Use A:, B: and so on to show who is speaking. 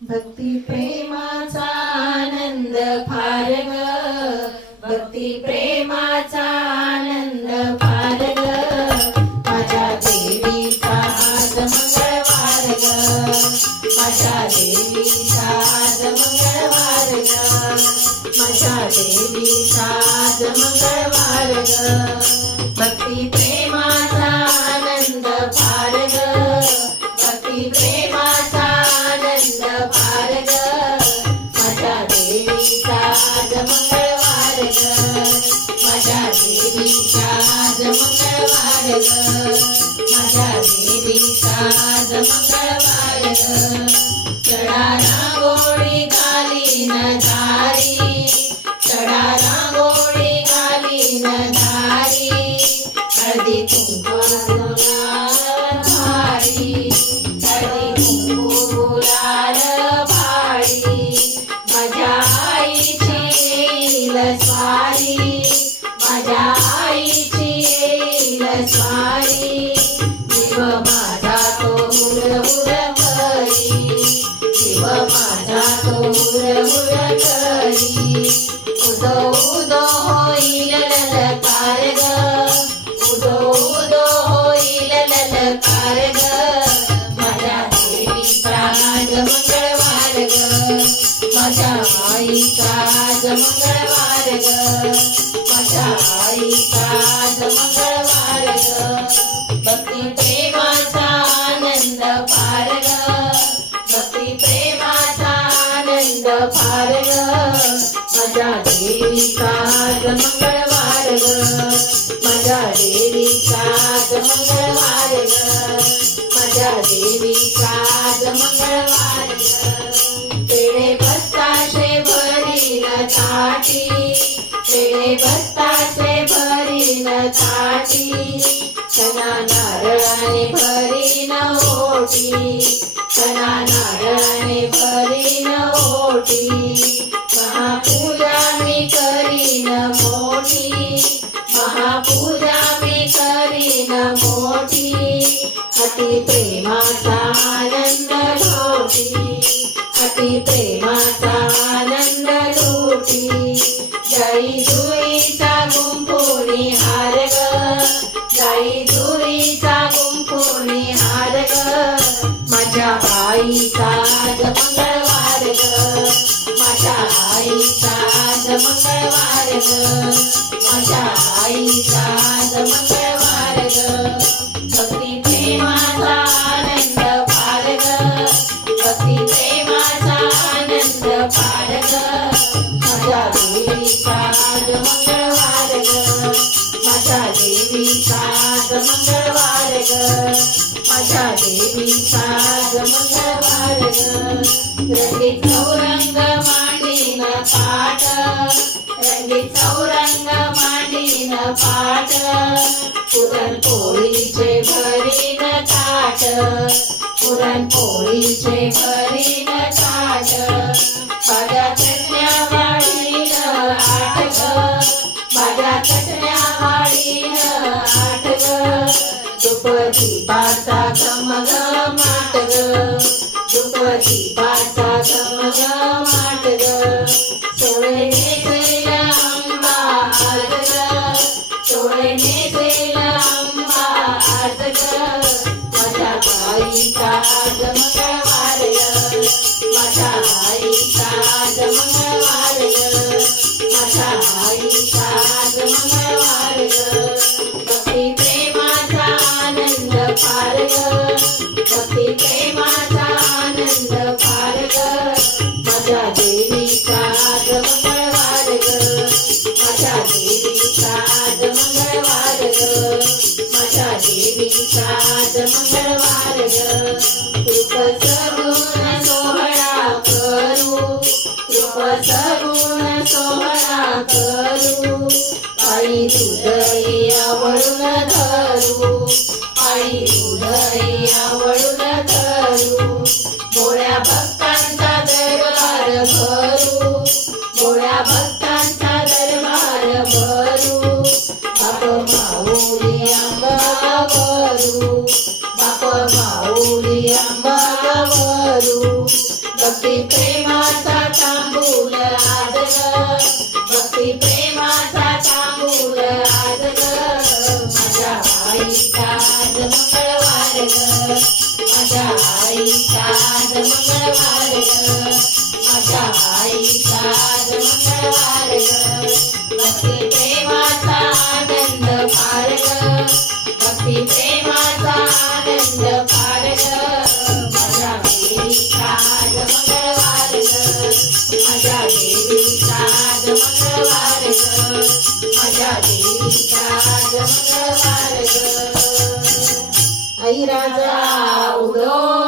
A: भक्ती प्रेमाचा आनंद फार ग भक्ती प्रेमाचा आनंद फार ग माझ्या देवीचा आज मंगळवार ग माझ्या देवीचा आज मंगळवार ग माझ्या देवीचा आज मंगळवार ग भक्ती प्रेमा स्वारी. माझ्या आईची स्वारी. मंगळवार ग माझ्या आईचा आज मंगळवार फार ग माझ्या देवीचा आज मंगळवार ग माझ्या देवीचा मंगळवार ग माझ्या देवीचा आज मंगळवार ग पेढे बस्ताशे भरीन ताटी पेढे बस्ताशे भरीन ताटी सणा नारळाने भरीन ओटी सणा नारळाने भरीन ओटी. महापूजा मी करीन मोठी. महापूजा मी करीन मोठी. अति प्रेमाचा आनंद लुटी. अति प्रेमाचा आनंद लुटी. जाई जुईचा गुंपुनी हार ग. ग माझ्या आईचा आज मंगळवार ग. माझ्या आईचा आज मंगळवार ग. माझ्या आईचा आज मंगळवार ग. भक्ती प्रेमाचा आनंद ग. भक्ती प्रेमाचा आनंद ग. माझ्या देवीचा मंगळवार ग. माझ्या देवीचा मंगळवार ग. माझ्या देवीचा आज रंगीत चौरंग मांडीन पाट. रंगीत चौरंग मांडीन पाट. पुरणपोळीचे भरीन ताट. पुरणपोळीचे भरीन ताट. माझ्या चटण्या दुपदीपाचा घमघमाट ग. दुपदीपाचा घमघमाट माट सोळे नेसलेला आंबा आज सोळे नेसलेला आंबा आज माझ्या गाईचा आज मंगळवार माझ्या आईचा आज मंगळवार माझ्या आईचा आज मंगळवार आज मंगळवार ग. सगुण सोहळा करू. कृप सगुण सोहळा करू. पायी हृदय आवडून धरू. पायी हृदय आवडून धरू. भोळ्या भक्तांचा दरबार भरू. भोळ्या भक्त माझ्या आईचा आज मंगळवार राजा उदो